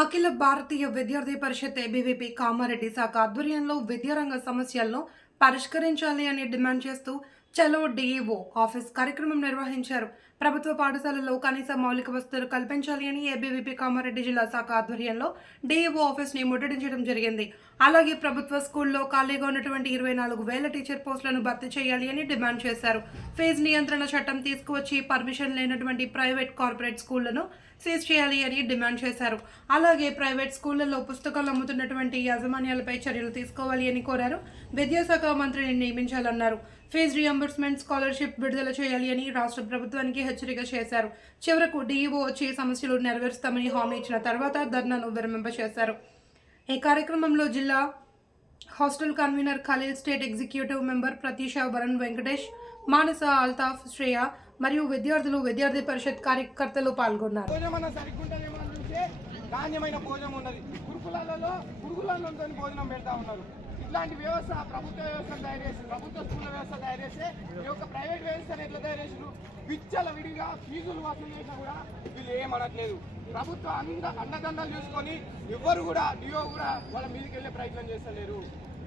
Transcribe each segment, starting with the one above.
అఖిల భారతీయ విద్యార్థి పరిషత్ ఏబీవీపీ కామారెడ్డి శాఖ ఆధ్వర్యంలో విద్యారంగ సమస్యలను పరిష్కరించాలి అని డిమాండ్ చేస్తూ చలో డీఈఓ ఆఫీస్ కార్యక్రమం నిర్వహించారు. ప్రభుత్వ పాఠశాలల్లో కనీస మౌలిక వసతులు కల్పించాలి అని ఏబీవీపీ కామారెడ్డి జిల్లా శాఖ ఆధ్వర్యంలో డీఈఓ ఆఫీస్ని ముట్టడించడం జరిగింది. అలాగే ప్రభుత్వ స్కూల్లో ఖాళీగా ఉన్నటువంటి 24,000 టీచర్ పోస్టులను భర్తీ చేయాలి అని డిమాండ్ చేశారు. ఫీజు నియంత్రణ చట్టం తీసుకువచ్చి పర్మిషన్ లేనటువంటి ప్రైవేట్ కార్పొరేట్ స్కూళ్లను సీజ్ చేయాలి అని డిమాండ్ చేశారు. అలాగే ప్రైవేట్ స్కూళ్లలో పుస్తకాలు అమ్ముతున్నటువంటి యాజమాన్యాలపై చర్యలు తీసుకోవాలి అని కోరారు. విద్యాశాఖ మంత్రిని నియమించాలన్నారు. ఫీజు రియంబర్స్మెంట్ స్కాలర్షిప్ విడుదల చేయాలి అని రాష్ట్ర ప్రభుత్వానికి హెచ్చరిక చేశారు. చివరకు డీఈఓ వచ్చి సమస్యలు నెరవేరుస్తామని హామీ ఇచ్చిన తర్వాత ధర్నాను విరమింపచేశారు. ఈ కార్యక్రమంలో జిల్లా hostel convener Khaleel, state executive member Pratisha, Varun Venkatesh, Manasa, Altaf, Shreya మరియు విద్యార్థులు, విద్యార్థి పరిషత్ కార్యకర్తలు పాల్గొన్నారు. ఇట్లాంటి వ్యవస్థ ప్రభుత్వ వ్యవస్థ తయారు చేసి, ప్రభుత్వ స్కూల్ వ్యవస్థ తయారు చేస్తే ఈ యొక్క ప్రైవేట్ వ్యవస్థను ఎట్లా తయారు చేసారు? విచ్చల విడిగా ఫీజులు వసూలు చేసినా కూడా వీళ్ళు ఏమనట్లేదు. ప్రభుత్వం అండదండలు చూసుకొని ఎవ్వరు కూడా డిఓ కూడా వాళ్ళ మీదకి వెళ్ళే ప్రయత్నం చేస్తలేరు.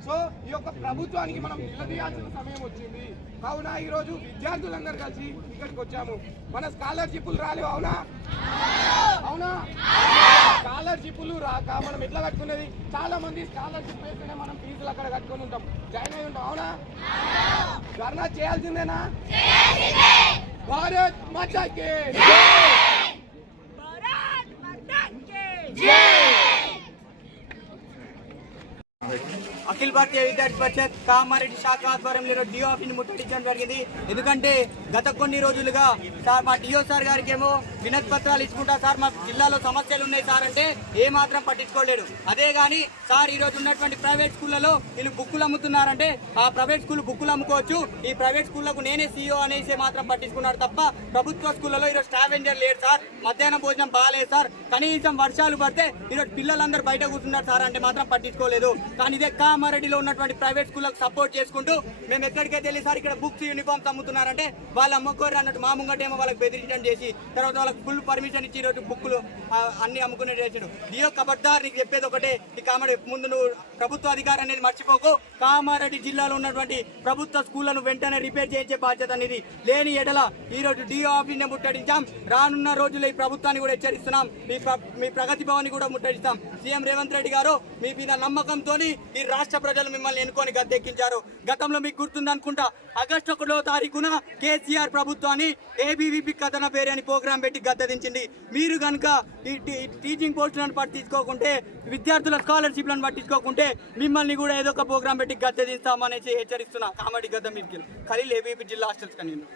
సో ఈ యొక్క ప్రభుత్వానికి మనం నిలదీయాల్సిన సమయం వచ్చింది. కావున ఈరోజు విద్యార్థులందరూ కలిసి ఇక్కడికి వచ్చాము. మన స్కాలర్షిప్లు రాలేవు, అవునా అవునా? స్కాలర్షిప్లు రాక మనం ఎట్లా కట్టుకునేది? చాలా మంది స్కాలర్షిప్ వేస్తేనే మనం ఫీజులు అక్కడ కట్టుకొని ఉంటాం, జాయిన్ అయి ఉంటాం, అవునా? ధర్నా చేయాల్సిందేనా? భారత్ మాతాకి అఖిల భారతీయ విద్యార్థి పరిషత్ కామారెడ్డి శాఖ ఆధ్వర్యంలో డిఓ ఆఫీస్ని ముట్టడించడం జరిగింది. ఎందుకంటే గత కొన్ని రోజులుగా సార్ మా డిఓ సార్ గారికి ఏమో వినతి పత్రాలు ఇచ్చుకుంటా, సార్ మా జిల్లాలో సమస్యలు ఉన్నాయి సార్ అంటే ఏ మాత్రం పట్టించుకోలేడు. అదే కానీ సార్ ఈరోజు ఉన్నటువంటి ప్రైవేట్ స్కూళ్లలో వీళ్ళు బుక్కులు అమ్ముతున్నారంటే ఆ ప్రైవేట్ స్కూల్ బుక్కులు అమ్ముకోవచ్చు, ఈ ప్రైవేట్ స్కూళ్లకు నేనే సీఈఓ అనేసి మాత్రం పట్టించుకున్నాడు తప్ప ప్రభుత్వ స్కూళ్లలో ఈరోజు స్కావెంజర్ లేడు సార్, మధ్యాహ్నం భోజనం బాగాలేదు సార్, కనీసం వర్షాలు పడితే ఈరోజు పిల్లలందరూ బయట కూర్చున్నారు సార్ అంటే మాత్రం పట్టించుకోలేదు. కానీ ఇదే కామారెడ్డిలో ఉన్నటువంటి ప్రైవేట్ స్కూళ్ళకు సపోర్ట్ చేసుకుంటూ మేము ఎక్కడికైతే వెళ్ళి సార్ ఇక్కడ బుక్స్, యూనిఫామ్స్ అమ్ముతున్నారంటే వాళ్ళు అమ్ముకోరు అన్నట్టు మా ముంగటేమో వాళ్ళకి బెదిరించడం చేసి తర్వాత వాళ్ళకి ఫుల్ పర్మిషన్ ఇచ్చి ఈరోజు బుక్కులు అన్ని అమ్ముకునే చేసాడు. డిఓ కబడ్దార్, నీకు చెప్పేది ఒకటే, ఈ కామారెడ్డి ముందు నువ్వు ప్రభుత్వ అధికారం అనేది మర్చిపోకు. కామారెడ్డి జిల్లాలో ఉన్నటువంటి ప్రభుత్వ స్కూళ్లను వెంటనే రిపేర్ చేయించే బాధ్యత అనేది లేని ఎడల ఈరోజు డిఓ ఆఫీస్ని ముట్టడించాం. రానున్న రోజుల్లో ఈ ప్రభుత్వాన్ని కూడా హెచ్చరిస్తున్నాం, మీ ప్రగతి భవన్ కూడా ముట్టడిస్తాం. సీఎం రేవంత్ రెడ్డి గారు మీ మీద నమ్మకంతో ఈ రాష్ట్ర ప్రజలు మిమ్మల్ని ఎన్నుకొని గద్దెక్కించారు. గతంలో మీకు గుర్తుందనుకుంటా, ఆగస్టు 1వ తారీఖున కేసీఆర్ ప్రభుత్వాన్ని ఏబీవీపీ కథన పేరు అని ప్రోగ్రాం పెట్టి గద్దెదించింది. మీరు కనుక ఈ టీచింగ్ పోస్టులను పట్టించుకోకుంటే, విద్యార్థుల స్కాలర్షిప్లను పట్టించుకోకుంటే మిమ్మల్ని కూడా ఏదో ఒక ప్రోగ్రాం పెట్టి గద్దెదిస్తామనేసి హెచ్చరిస్తున్నా. కామెడీ గద్ద మీరు ఖలీల్, ఏబీవీపీ జిల్లా హాస్టల్స్ కన్వీనర్.